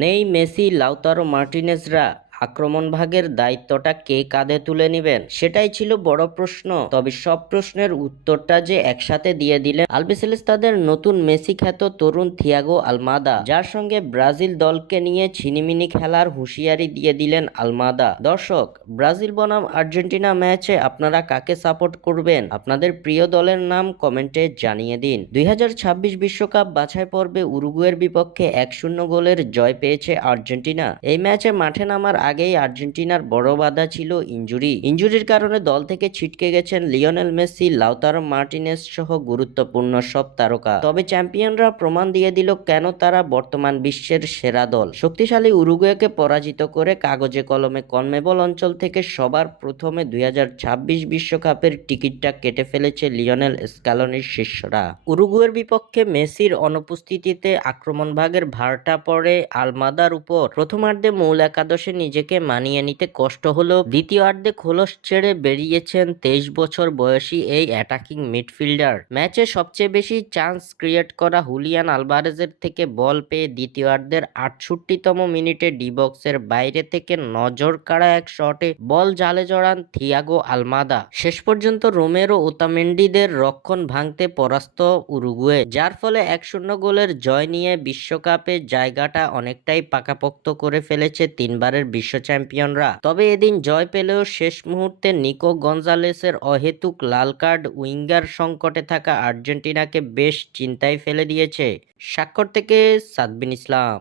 নেই Messi Lautaro মার্টিনেজরা। আক্রমণ ভাগের দায়িত্বটা কে কাঁধে তুলে নেবেন? সেটাই ছিল বড় প্রশ্ন। তবে সব প্রশ্নের উত্তরটা যে একসাথে দিয়ে দিলেন আলবিসেলেস তাদের নতুন মেসি খ্যাত তরুণ থিয়াগো আলমাদা, যার সঙ্গে ব্রাজিল দলকে নিয়ে ছিনিমিনি খেলার হুঁশিয়ারি দিয়ে দিলেন আলমাদা। দর্শক, ব্রাজিল বনাম আর্জেন্টিনা ম্যাচে আপনারা কাকে সাপোর্ট করবেন? আপনাদের প্রিয় দলের নাম কমেন্টে জানিয়ে দিন। দুই বিশ্বকাপ বাছাই পর্বে উরুগুয়ের বিপক্ষে এক শূন্য গোলের জয় পেয়েছে আর্জেন্টিনা। এই ম্যাচে মাঠে নামার আগেই আর্জেন্টিনার বড় বাধা ছিল ইঞ্জুরি ইঞ্জুরির কারণে দল থেকে ছিটকে গেছেন লিওনেল মেসি, লাউতারো মার্টিনেস সহ গুরুত্বপূর্ণ সব তারকা। তবে চ্যাম্পিয়নরা প্রমাণ দিয়ে দিল কেন তারা বর্তমান বিশ্বের সেরা দল। শক্তিশালী উরুগুয়েকে পরাজিত করে কাগজে কলমে কনমেবল অঞ্চল থেকে সবার প্রথমে দুই বিশ্বকাপের টিকিটটা কেটে ফেলেছে লিওনেল স্ক্যালনির শিষ্যরা। উরুগুয়ের বিপক্ষে মেসির অনুপস্থিতিতে আক্রমণ ভাগের ভারটা পড়ে আলমাদার উপর। প্রথমার্ধে মূল একাদশে নিজেকে মানিয়ে নিতে কষ্ট হলেও দ্বিতীয়ার্ধে খোলস ছেড়ে বেরিয়েছেন তেইশ বছর বয়সী এই অ্যাটাকিং মিডফিল্ডার ম্যাচে সবচেয়ে বেশি চান্স ক্রিয়েট করা হুলিয়ান আলভারেজের থেকে বল পেয়ে দ্বিতীয়ার্ধের আটষট্টিতম মিনিটে ডি বক্সের বাইরে থেকে নজর কাড়া এক শটে বল জালে জড়ান থিয়াগো আলমাদা। শেষ পর্যন্ত রোমেরো ওতামেন্ডিদের রক্ষণ ভাঙতে পরাস্ত উরুগুয়ে, যার ফলে এক শূন্য গোলের জয় নিয়ে বিশ্বকাপে জায়গাটা অনেকটাই পাকাপোক্ত করে ফেলেছে তিনবারের বিশ্ব চ্যাম্পিয়নরা। তবে এদিন জয় পেলেও শেষ মুহূর্তে নিকো গঞ্জালেসের অহেতুক লাল কার্ড উইঙ্গার সংকটে থাকা আর্জেন্টিনাকে বেশ চিন্তায় ফেলে দিয়েছে। স্বাক্ষর থেকে সাদবিন ইসলাম।